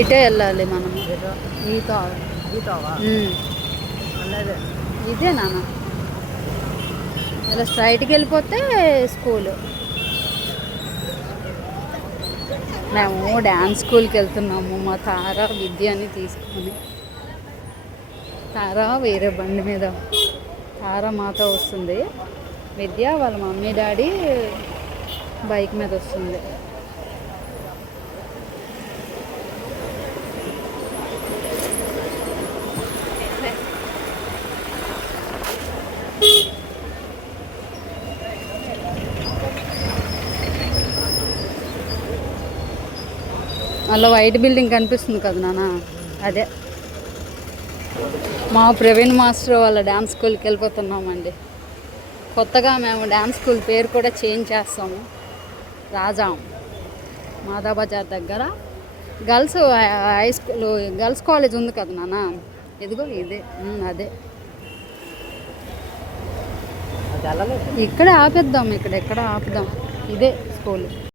ఇటే వెళ్ళాలి మనం. ఈతో ఇదే నాన్న, ఇలా స్ట్రైట్కి వెళ్ళిపోతే స్కూలు. మేము డ్యాన్స్ స్కూల్కి వెళ్తున్నాము మా తారా విద్యని తీసుకొని. తారా వేరే బండి మీద, తారా మాతో వస్తుంది, విద్య వాళ్ళ మమ్మీ డాడీ బైక్ మీద వస్తుంది. అలా వైట్ బిల్డింగ్ కనిపిస్తుంది కదా నాన్న, అదే మా ప్రవీణ్ మాస్టర్ వాళ్ళ డ్యాన్స్ స్కూల్కి వెళ్ళిపోతున్నామండి. కొత్తగా మేము డ్యాన్స్ స్కూల్ పేరు కూడా చేంజ్ చేస్తాము. రాజా మాదా బజార్ దగ్గర girls high school, girls college ఉంది కదా నాన్న, ఇదిగో ఇదే అదే. ఇక్కడే ఆపేద్దాం, ఎక్కడ ఆపుదాం, ఇదే స్కూల్.